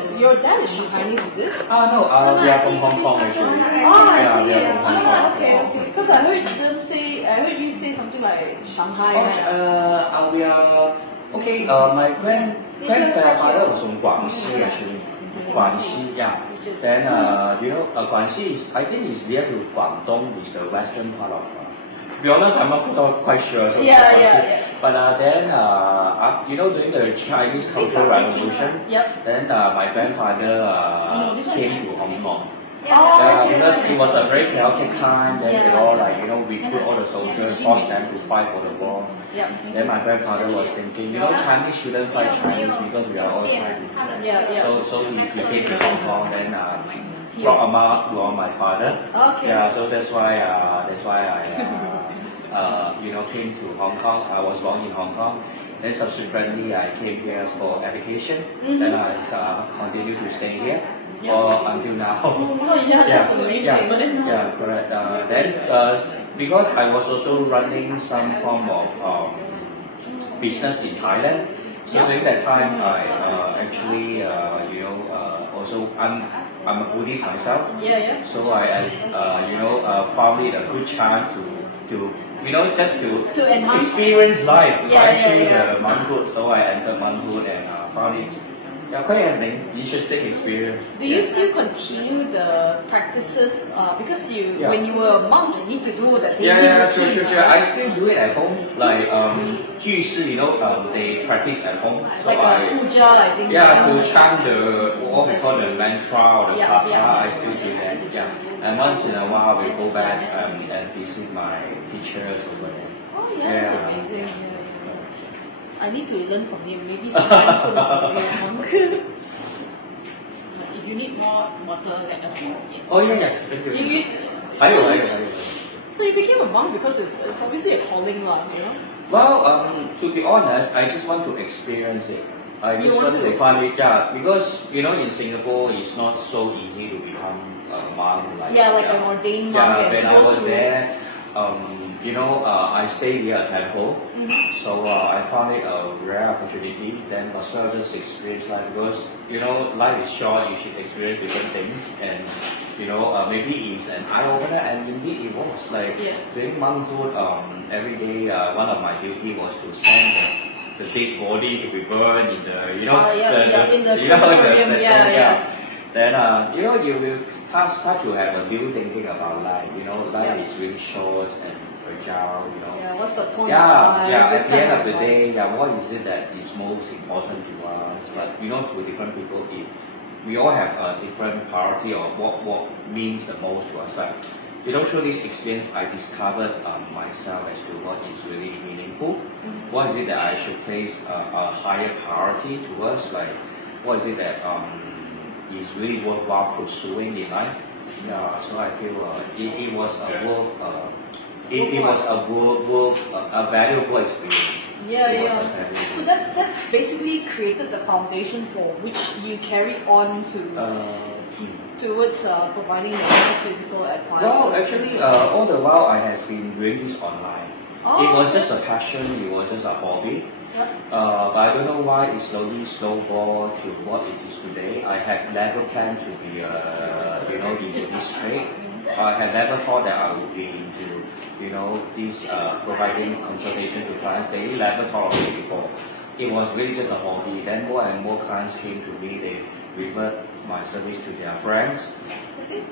goodness, your dad is Chinese, is it? No, we are from Hong Kong actually. Oh, I Yeah, see, we are I from see. Hong Kong. Okay. Because I heard you say something like Shanghai. We are okay. My grandfather was from Guangxi actually. Guangxi, yeah. Then Guangxi is, I think is near to Guangdong, which is the western part of. To be honest, I'm not quite sure. So Yeah. But then, during the Chinese Cultural Revolution, then my grandfather came to Hong Kong. Because it was a very chaotic time. Then we put all the soldiers, forced them to fight for the war. Then my grandfather was thinking, Chinese shouldn't fight Chinese because we are all Chinese. So he came to Hong Kong, then brought about my father. Yeah, so that's why I came to Hong Kong. I was born in Hong Kong. Then subsequently I came here for education. Then I continued to stay here until now. That's amazing. Yeah, correct. Then because I was also running some form of business in Thailand. So during that time, I actually, also I'm a Buddhist myself. So I found it a good chance to just to experience life through the monkhood. So I entered monkhood and found it quite an interesting experience. Do you still continue the practices? Because when you were a monk, you need to do the daily routines. Sure. I still do it at home. Like 居士, they practice at home. So like puja, I think. To chant what we call the mantra or the kata, I still do that. And once in a while, we go back and visit my teachers over there. Oh that's amazing. I need to learn from him. Maybe sometime soon I'll be a monk. If you need more water, let us know. Yes. Oh yeah. Thank you. So you became a monk because it's obviously a calling, Well, to be honest, I just want to experience it. I just want to find it, because in Singapore it's not so easy to become a monk. Like an ordained monk. When I was there, I stayed near a temple, so I found it a rare opportunity. Then as well just experience life because life is short. You should experience different things, and maybe it's an eye opener. And indeed it was. Like during monkhood, every day one of my duty was to send the dead body to be burned in the Then you will start to have a new thinking about life. Life is really short and fragile. What's the point? At the end of the day, what is it that is most important to us? But to different people, we all have a different priority or what means the most to us. But through this experience, I discovered myself as to what is really meaningful. What is it that I should place a higher priority towards? Like, what is it that is really worthwhile pursuing in life? So I feel it was a valuable experience. So that basically created the foundation for which you carried on towards providing the physical advice. Well, actually, all the while I has been doing this online. It was just a passion. It was just a hobby. But I don't know why it slowly snowballed to what it is today. I had never planned to be, into this trade. I had never thought that I would be into, this providing consultation to clients. They never thought of it before. It was really just a hobby. Then more and more clients came to me. They referred my service to their friends.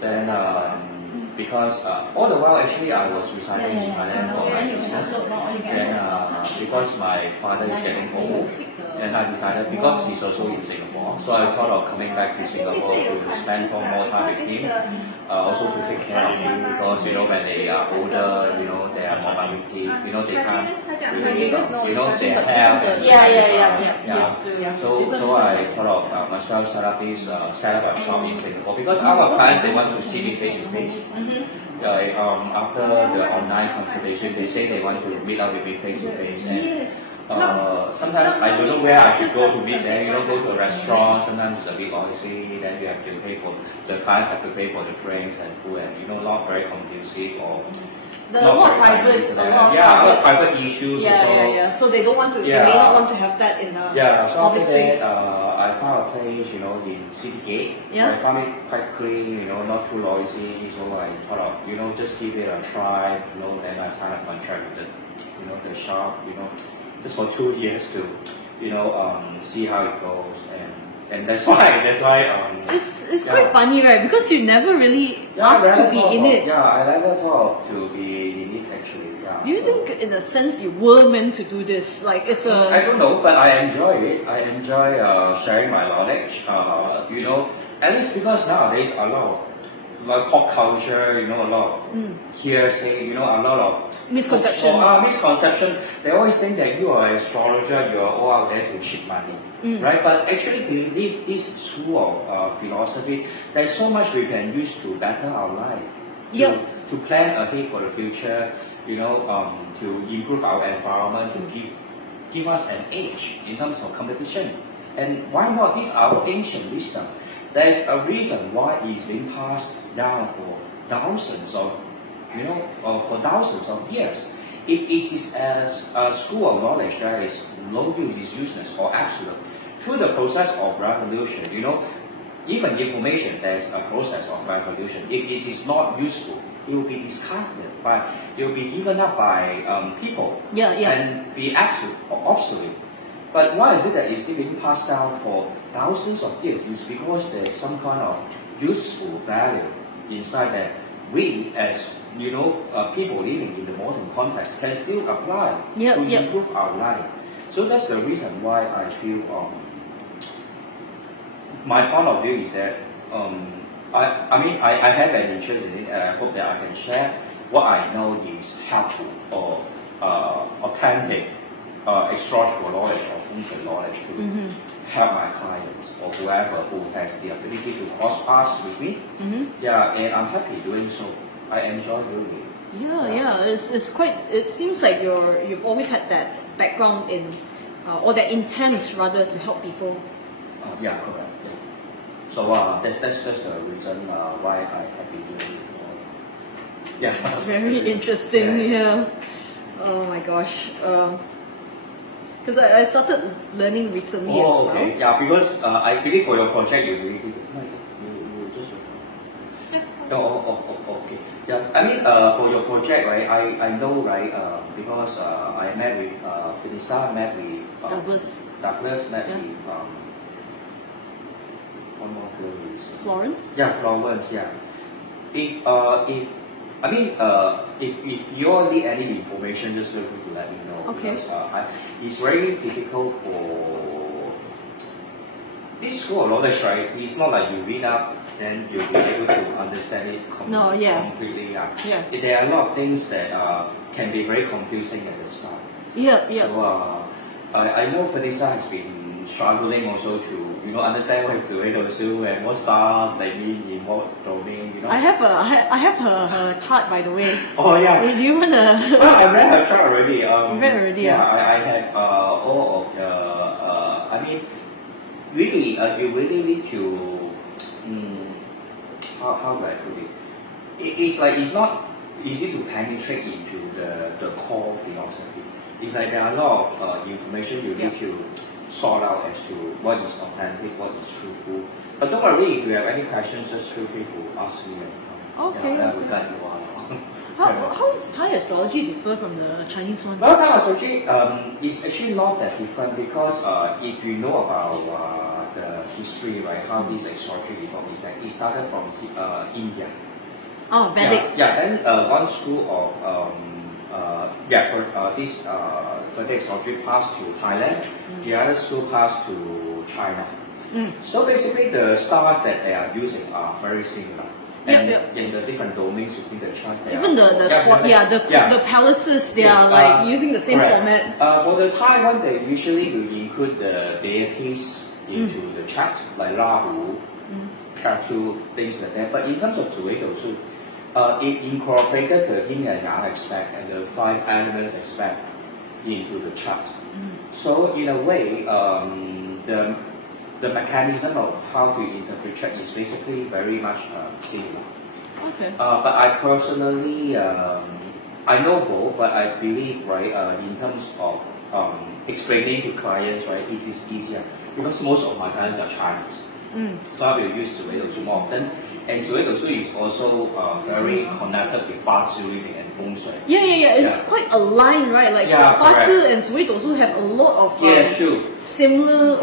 Then because all the while actually I was residing in Thailand for my business. Then because my father is getting old, and I decided because he's also in Singapore, so I thought of coming back to Singapore to spend some more time with him, also to take care of him because when they are older, they are more mobility, they can't really, they have So I thought of myself set up a shop in Singapore because our clients they want to see me face to face. After the online consultation, they say they want to meet up with me face to face. Sometimes I don't know where I should go to meet them. You know, go to a restaurant. Sometimes it's a bit noisy. Then you have to pay for the clients have to pay for the drinks and food, and you know, not very conducive or. A lot of private issues. Yeah. So they don't want to. They may not want to have that in a public space. I found a place, you know, in City Gate. Yeah. I found it quite clean, you know, not too noisy. So I thought of, you know, just give it a try. You know, then I signed a contract with the, you know, the shop. You know, just for 2 years to, you know, see how it goes, and that's why it's quite funny, right? Because you never really asked to be in it. Yeah, I never thought to be in it actually. Yeah. Do you think, in a sense, you were meant to do this? Like it's a. I don't know, but I enjoy it. I enjoy sharing my knowledge. You know, at least because nowadays a lot of like pop culture, you know, a lot of hearsay, you know, a lot of misconception. Misconception. They always think that you are an astrologer, you are all out there to cheat money, right? But actually, believe this school of philosophy, there's so much we can use to better our life, to plan ahead for the future, you know, to improve our environment, to give us an edge in terms of competition. And why not? This is our ancient wisdom. There's a reason why it's been passed down for thousands of, you know, for thousands of years. If it is as a school of knowledge that is no use, is useless or absolute, through the process of revolution, you know, even information, there's a process of revolution. If it is not useful, it will be discarded it will be given up by people and be absolute or obsolete. But why is it that it's still being passed down for thousands of years? It's because there's some kind of useful value inside that we, as you know, people living in the modern context, can still apply to improve our life. So that's the reason why I feel my point of view is that I have an interest in it, and I hope that I can share what I know is helpful or authentic. Astrological knowledge or Feng Shui knowledge to help my clients or whoever who has the ability to cross paths with me. Yeah, and I'm happy doing so. I enjoy doing it. Yeah. It's quite. It seems like you've always had that background in, or that intent rather to help people. Yeah, correct. Yeah. So that's the reason why I have been doing it. Yeah. Very interesting. Yeah. Oh my gosh. Because I started learning recently as well. Okay. Yeah, because I believe for your project you really did. You just. Okay. Yeah, I mean for your project, right? I know, right? Because I met with Vanessa, met with Douglas, met with one more girl is Florence. Yeah, Florence. Yeah. If you all need any information, just feel free to let me know. Okay. Because, it's very difficult for this school of knowledge, right? It's not like you read up, then you'll be able to understand it completely. Yeah. There are a lot of things that can be very confusing at the start. Yeah. So I know Vanessa has been struggling also to understand what is Zi Wei Dou Shu and what stars they mean in what domain. You know. I have her chart, by the way. Oh yeah. Do you wanna? I read her chart already. Read already. Yeah, I have all of the. Really, you really need to. How do I put it? It's like it's not easy to penetrate into the core philosophy. It's like there are a lot of information you need to sort out as to what is authentic, what is truthful. But don't worry, if you have any questions, just feel free to ask me anytime. Okay. Yeah, that will guide you on. How does Thai astrology differ from the Chinese one? Well, Thai astrology is actually not that different because if you know about the history, right, how this astrology evolved, is that it started from India. Oh, Vedic. Then one school of for the astrology passed to Thailand, the other school passed to China. So basically the stars that they are using are very similar. And in the different domains within the chart, even the palaces, they are like using the same format. For the Thai one, they usually will include the deities into the chart, like Rahu, Ketu, things like that. But in terms of Zi Wei Dou Shu, it incorporated the yin and yang aspect and the 5 elements aspect into the chart. So in a way, the mechanism of how to interpret is basically very much similar. Okay. But I personally, I know both, but I believe, right, in terms of explaining to clients, right, it is easier because most of my clients are Chinese. So I will use 紫微斗数 more often. And 紫微斗数 is also very connected with BaZi and Feng Shui. Yeah. It's quite aligned, right? Like BaZi and Zi Wei Dou Shu have a lot of similar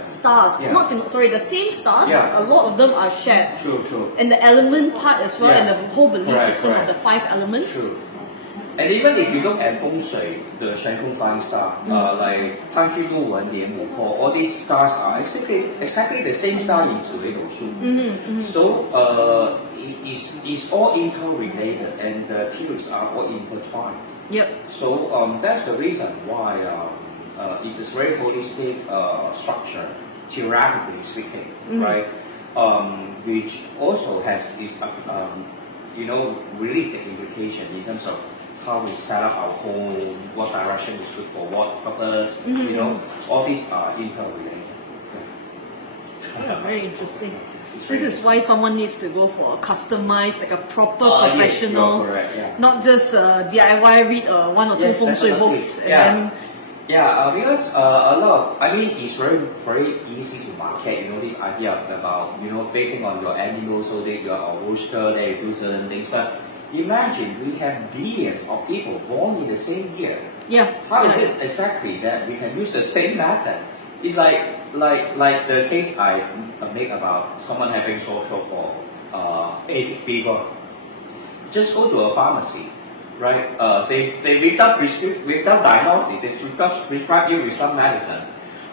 stars. Yeah. Not similar, sorry, the same stars. Yeah. A lot of them are shared. True. And the element part as well, and the whole belief system of the 5 elements. True. And even if you look at Feng Shui, the Shen Flying Star, like Tanju Du Wen, Lian Wu Po, all these stars are exactly the same star in Zi Wei Dou Shu. So it's all interrelated, and the theories are all intertwined. Yep. So that's the reason why it is very holistic structure, theoretically speaking, right? Which also has this, realistic implication in terms of how we set up our home, what direction is good for what purpose, all these are interrelated. Yeah, very interesting. This is why someone needs to go for a customized, like a proper professional, not just DIY, read 1 or 2 Feng Shui books. Because a lot of, it's very easy to market, this idea about, basing on your animal so that you are a rooster, they do certain things. But imagine we have billions of people born in the same year. Yeah. How is it exactly that we can use the same method? It's like the case I make about someone having sore throat or fever. Just go to a pharmacy, right? They without diagnosis, they prescribe you with some medicine.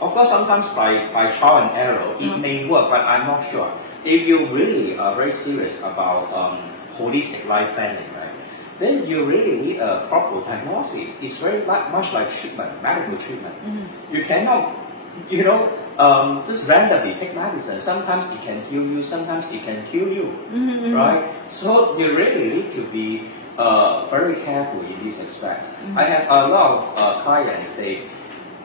Of course, sometimes by trial and error, it may work, but I'm not sure. If you really are very serious about holistic life planning, right, then you really need a proper diagnosis. It's very much like treatment, medical treatment. You cannot, just randomly take medicine. Sometimes it can heal you, sometimes it can kill you, right? So you really need to be very careful in this aspect. I have a lot of clients, they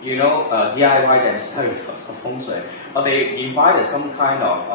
DIY themselves of Feng Shui, or they invited some kind of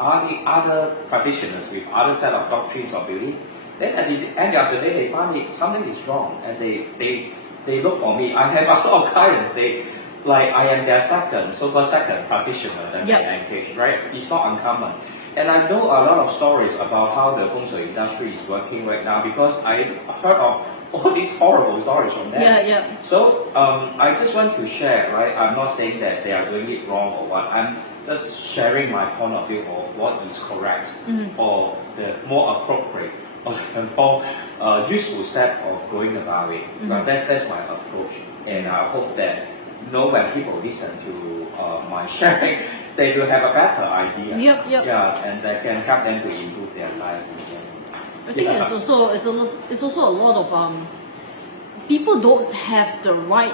other practitioners with other set of doctrines or beliefs. Then at the end of the day, they find something is wrong, and they look for me. I have a lot of clients. I am their so-called second practitioner that they engage. Right? It's not uncommon, and I know a lot of stories about how the Feng Shui industry is working right now because I heard of all these horrible stories from them. So I just want to share, right? I'm not saying that they are doing it wrong or what. I'm just sharing my point of view of what is correct or the more appropriate or the more useful step of going about it. But that's my approach, and I hope that when people listen to my sharing, they will have a better idea. Yeah, and that can help them to improve their life. I think it's also a lot of people don't have the right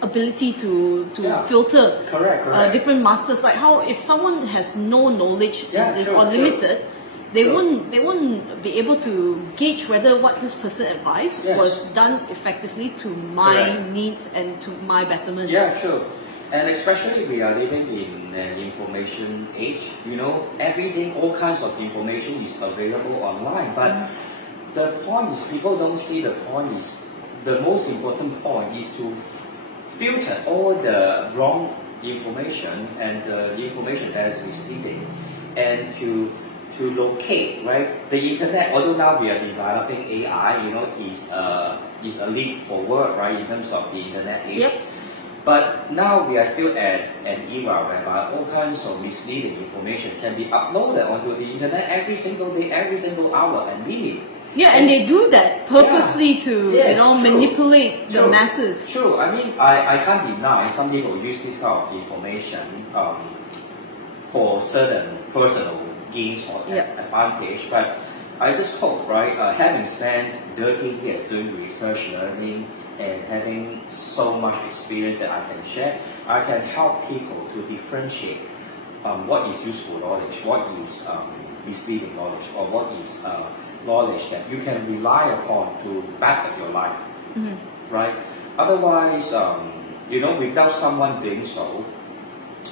ability to filter different masters. Like how if someone has no knowledge and is unlimited, they won't be able to gauge whether what this person advised was done effectively to my needs and to my betterment. Yeah, sure. And especially we are living in an information age, everything, all kinds of information is available online. But the point is people don't see the point is, the most important point is to filter all the wrong information and the information that is misleading, and to locate, right? The internet, although now we are developing AI, is a leap forward, right, in terms of the internet age. But now we are still at an era whereby all kinds of misleading information can be uploaded onto the internet every single day, every single hour and minute. And they do that purposely to manipulate the masses. True. I can't deny some people use this kind of information for certain personal gains or advantage. But I just hope, right, having spent 13 years doing research, learning, and having so much experience that I can share, I can help people to differentiate what is useful knowledge, what is misleading knowledge, or what is knowledge that you can rely upon to better your life, right? Otherwise, you know, without someone doing so.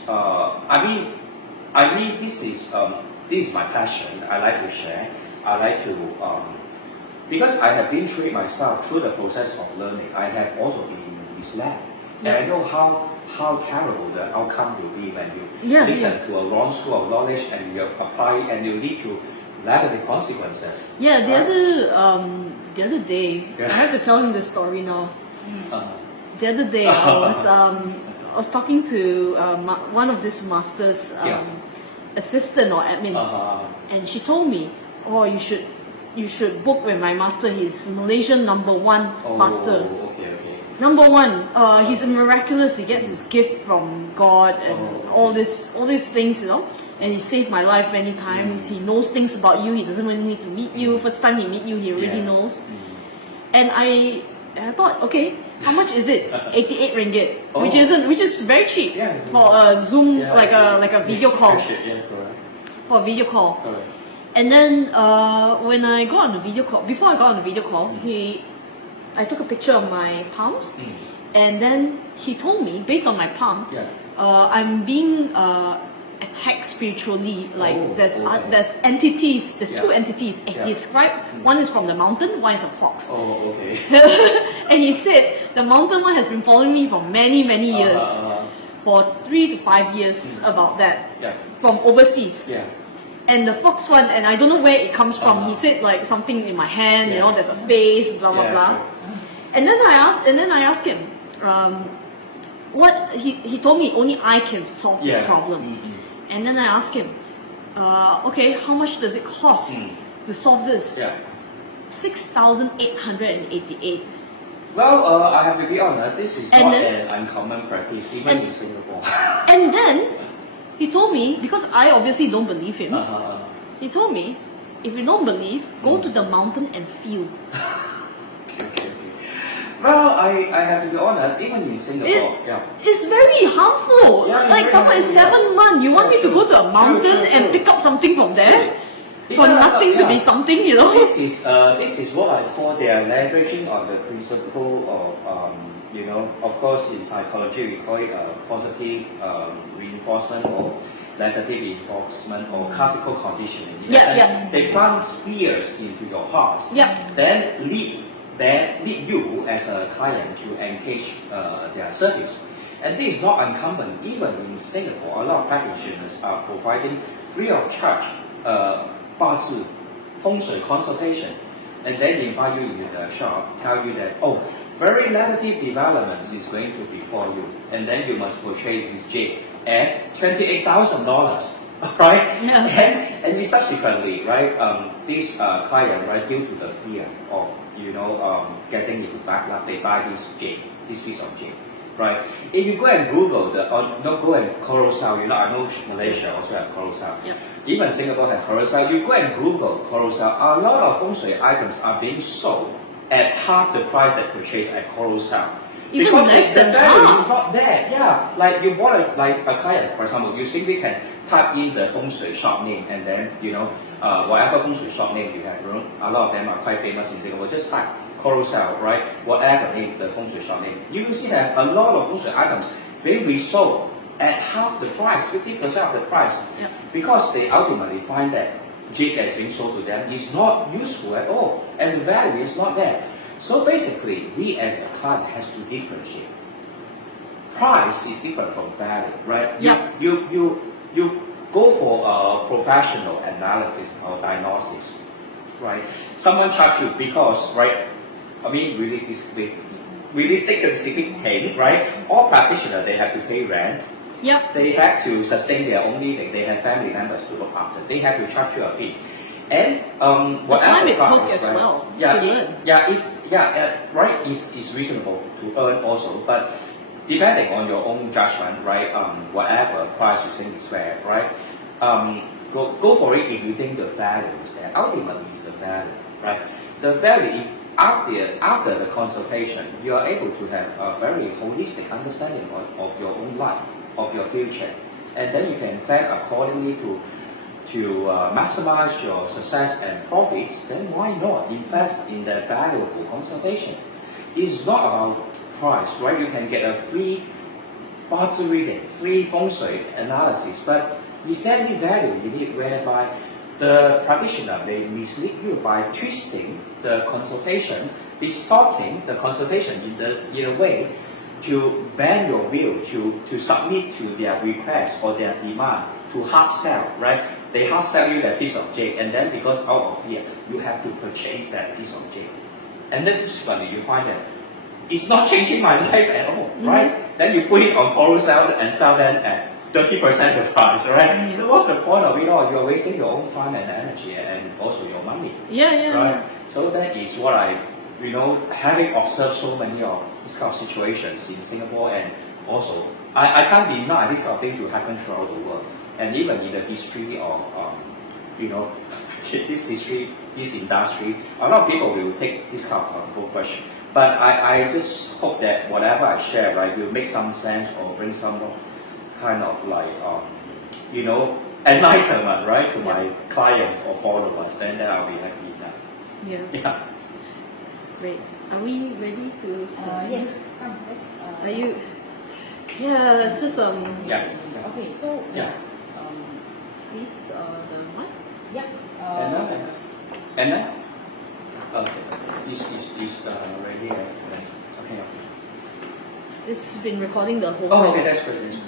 I mean, this is my passion. I like to share. I like to, because I have been through it myself through the process of learning. I have also been misled, and I know how terrible the outcome will be when you listen to a wrong school of knowledge and you apply it and you lead to negative consequences. Yeah, the other day, I have to tell him the story now. The other day, I was talking to one of this master's assistant or admin, and she told me, "Oh, you should book with my master. He's Malaysian #1 master. Okay. #1. He's miraculous. He gets his gift from God and all these things, you know. And he saved my life many times. He knows things about you. He doesn't really need to meet you. First time he meet you, he already knows." And I thought, okay, how much is it? 88 ringgit, which is very cheap for a Zoom, like a video call. Yes, correct. For a video call. Correct. And then when I got on the video call, before I got on the video call, I took a picture of my palms, and then he told me, based on my palm, I'm being attacked spiritually. Like there's entities, there's two entities. And he described, one is from the mountain, one is a fox. Oh, okay. And he said the mountain one has been following me for many years, for 3 to 5 years, about that, from overseas. And the fox one, and I don't know where it comes from. He said like something in my hand, you know, there's a face, blah blah blah. And then I asked him, what he told me only I can solve the problem. And then I asked him, okay, how much does it cost to solve this? 6,888. Well, I have to be honest, this is not an uncommon practice, even in Singapore. And then he told me, because I obviously don't believe him, he told me, if you don't believe, go to the mountain and feel. Well, I have to be honest, even in Singapore, it's very harmful. Like someone is 7 months, you want me to go to a mountain and pick up something from there? For nothing to be something, you know? This is what I call they are leveraging on the principle of, you know, of course in psychology we call it positive reinforcement or negative reinforcement or classical conditioning. They plant fears into your heart, then lead you as a client to engage their service. And this is not uncommon. Even in Singapore, a lot of practitioners are providing free of charge BaZi, Feng Shui consultation, and then invite you into the shop, tell you that, oh, very negative developments is going to befall you, and then you must purchase this jade at $28,000. Right? And we subsequently, right, this client, right, due to the fear of, you know, getting into bad luck, they buy this jade, this piece of jade, right? If you go and Google go and Coruscant, you know, I know Malaysia also have Coruscant. Even Singapore have Coruscant. You go and Google Coruscant, a lot of Feng Shui items are being sold at half the price that purchased at Coruscant. Even because less the than value half. is not there. Like you bought a client, for example, you simply can type in the Feng Shui shop name and then, you know, whatever Feng Shui shop name you have, you know, a lot of them are quite famous in Singapore. Just type Coruscant, right? Whatever name the Feng Shui shop name. You will see that a lot of Feng Shui items being resold at half the price, 50% of the price, because they ultimately find that jade that is being sold to them is not useful at all, and the value is not there. So basically, we as a client has to differentiate. Price is different from value, right? You go for a professional analysis or diagnosis, right? Someone charge you because, right? I mean, realistically speaking, right? All practitioners, they have to pay rent. They have to sustain their own living. They have family members to look after. They have to charge you a fee. And the time it took as well to learn. Right, is reasonable to earn also, but depending on your own judgment, right, whatever price you think is fair, right, go for it if you think the value is there. Ultimately, it's the value, right? The value, after the consultation, you are able to have a very holistic understanding of your own life, of your future, and then you can plan accordingly to maximize your success and profits. Then why not invest in that valuable consultation? It's not about price, right? You can get a free BaZi reading, free Feng Shui analysis, but is there any value in it whereby the practitioner may mislead you by twisting the consultation, distorting the consultation in a way to bend your will, to submit to their request or their demand, to hard sell, right? They hard sell you that piece of jade, and then because out of fear, you have to purchase that piece of jade. And then subsequently, you find that it's not changing my life at all, right? Then you put it on Carousel and sell them at 30% the price, right? So what's the point of it all? You're wasting your own time and energy and also your money. Right? So that is what having observed so many of these kind of situations in Singapore, and also I can't deny this kind of thing will happen throughout the world, and even in the history of this industry, a lot of people will take this kind of question. But I just hope that whatever I share, right, will make some sense or bring some kind of enlightenment, right, to my clients or followers. Then I'll be happy enough. Yeah. Great. Are we ready to? Yes. Are you? Yeah. This is Yeah. Okay. So Please the mic. yeah. Anna. Okay. Is ready. Okay. It's been recording the whole Oh, time. okay. That's good.